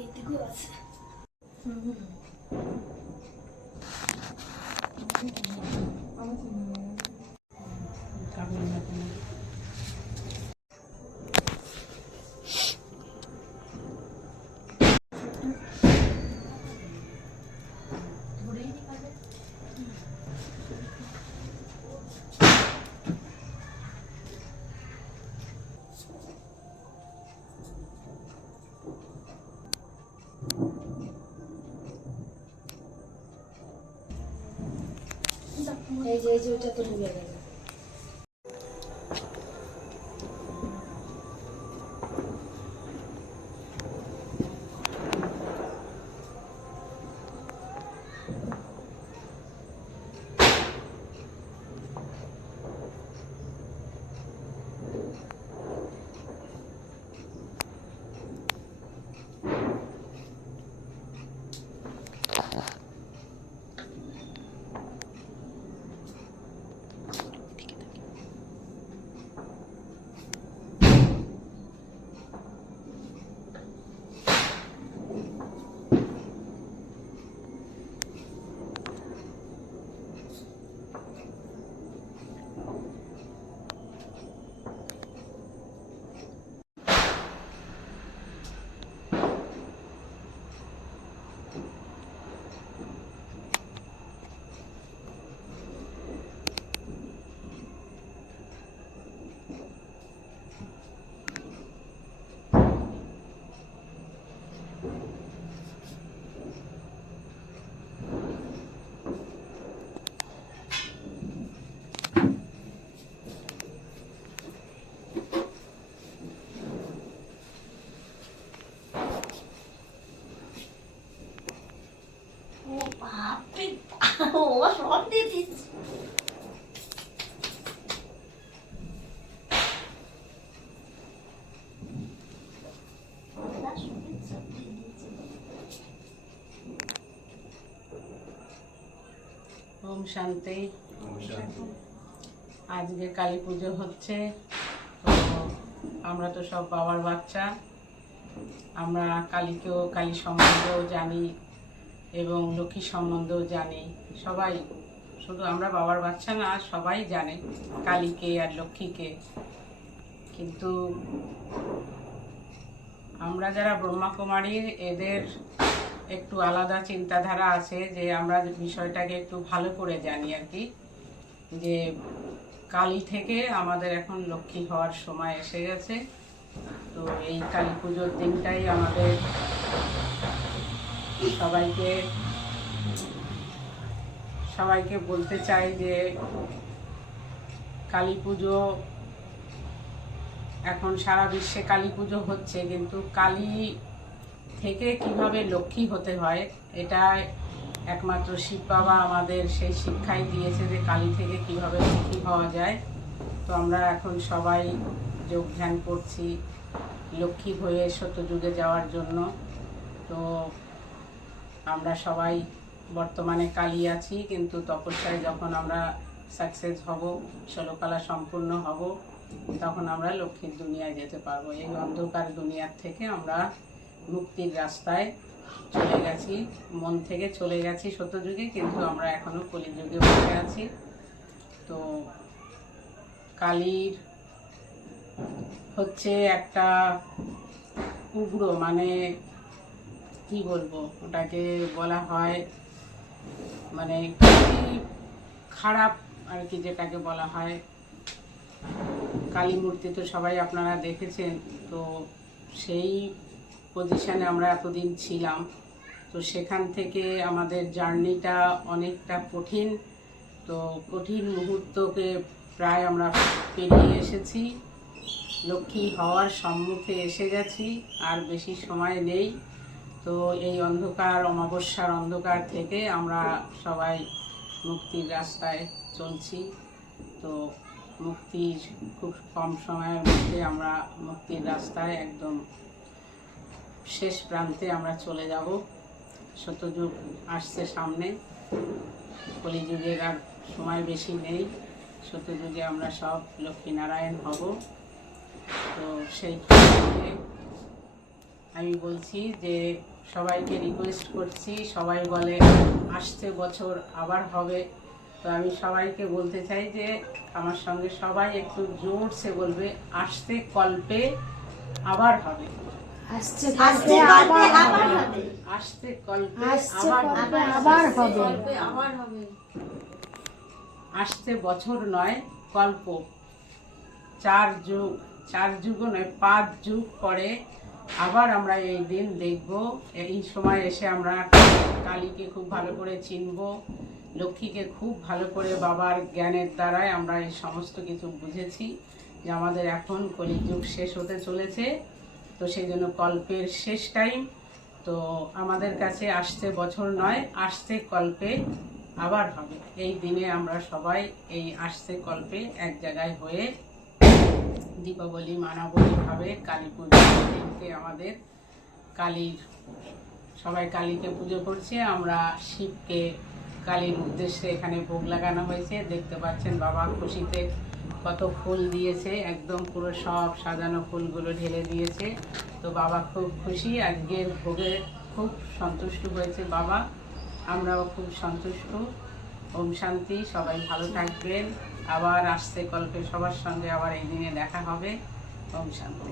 এইদিকেও আছে। এই যে ওটা তো ডুবে গেল। ওম শান্তি। আজকে কালী পুজো হচ্ছে, তো আমরা তো সব বাবার বাচ্চা। আমরা কালীকেও, কালী সম্বন্ধেও জানি এবং লক্ষ্মী সম্বন্ধেও জানি। সবাই, শুধু আমরা বাবার বাচ্চা না, সবাই জানে কালীকে আর লক্ষ্মীকে। কিন্তু আমরা যারা ব্রহ্মাকুমারীর, এদের একটু আলাদা চিন্তাধারা আছে, যে আমরা বিষয়টাকে একটু ভালো করে জানি আর কি, যে কালী থেকে আমাদের এখন লক্ষ্মী হওয়ার সময় এসে গেছে। তো এই কালী পুজোর দিনটাই আমাদের সবাইকে বলতে চাই যে কালী পুজো, এখন সারা বিশ্বে কালী পুজো হচ্ছে, কিন্তু কালী থেকে কিভাবে লক্ষ্মী হতে হয়, এটা একমাত্র শিব বাবা আমাদের সেই শিক্ষাই দিয়েছে, যে কালী থেকে কিভাবে লক্ষ্মী হওয়া যায়। তো আমরা এখন সবাই যোগ ধ্যান করছি লক্ষ্মী হয়ে সত্যযুগে যাওয়ার জন্য। তো আমরা সবাই বর্তমানে কালী আছি, কিন্তু তপস্যায় যখন আমরা সাকসেস হব, ষোলকলা সম্পূর্ণ হব, তখন আমরা লক্ষ্মীর দুনিয়ায় যেতে পারবো। এই অন্ধকার দুনিয়ার থেকে আমরা মুক্তির রাস্তায় চলে গেছি, মন থেকে চলে গেছি সত্যযুগে, কিন্তু আমরা এখনো কলিযুগে বসে আছি। তো কালীর হচ্ছে একটা উগ্র, মানে কি বলবো, ওটাকে বলা হয় মানে খুবই খারাপ আর কি, যেটাকে বলা হয়। কালী মূর্তি তো সবাই আপনারা দেখেছেন। তো সেই পজিশানে আমরা এতদিন ছিলাম, তো সেখান থেকে আমাদের জার্নিটা অনেকটা কঠিন। তো কঠিন মুহূর্তকে প্রায় আমরা পেরিয়ে এসেছি, লক্ষ্মী হওয়ার সম্মুখে এসে গেছি, আর বেশি সময় নেই। তো এই অন্ধকার, অমাবস্যার অন্ধকার থেকে আমরা সবাই মুক্তির রাস্তায় চলছি। তো মুক্তির খুব কম সময়ের মধ্যে আমরা মুক্তির রাস্তায় একদম শেষ প্রান্তে আমরা চলে যাব। সত্যযুগ আসছে সামনে, কলিযুগের আর সময় বেশি নেই। সত্যযুগে আমরা সব লক্ষ্মীনারায়ণ হব। তো সেই ক্ষেত্রে আমি বলছি যে সবাইকে রিকোয়েস্ট করছি, সবাই বলে আসছে বছর আবার হবে। তো আমি সবাইকে বলতে চাই যে আমার সঙ্গে সবাই একটু জোরসে বলবে, আসতে কল্পে আবার হবে। আসছে কল্পে আবার হবে। আসতে কল্পে আবার হবে। আসতে বছর নয় কল্প, 4 যুগ নয় 5 যুগ পরে আবার আমরা এই দিন দেখব। এই সময় এসে আমরা কালীকে খুব ভালো করে চিনব, লক্ষ্মীকে খুব ভালো করে বাবার জ্ঞানের দ্বারাই আমরা এই সমস্ত কিছু বুঝেছি যে আমাদের এখন কলিযুগ শেষ হতে চলেছে। তো সেই জন্য কল্পের শেষ টাইম। তো আমাদের কাছে আসছে বছর নয়, আসছে কল্পে আবার হবে। এই দিনে আমরা সবাই এই আসছে কল্পে এক জায়গায় হয়ে দীপাবলি মানাবলীভাবে কালী পুজোর দিনকে আমাদের সবাই কালীকে পুজো করছে। আমরা শিবকে কালীর উদ্দেশ্যে এখানে ভোগ লাগানো হয়েছে, দেখতে পাচ্ছেন বাবা খুশিতে কত ফুল দিয়েছে, একদম পুরো সব সাজানো ফুলগুলো ঢেলে দিয়েছে। তো বাবা খুব খুশি, আজকের ভোগে খুব সন্তুষ্ট হয়েছে বাবা, আমরাও খুব সন্তুষ্ট। ওম শান্তি, সবাই ভালো থাকবেন। আবার আসছে কল্পে সবার সঙ্গে আবার এই দিনে দেখা হবে। ওম শান্তি।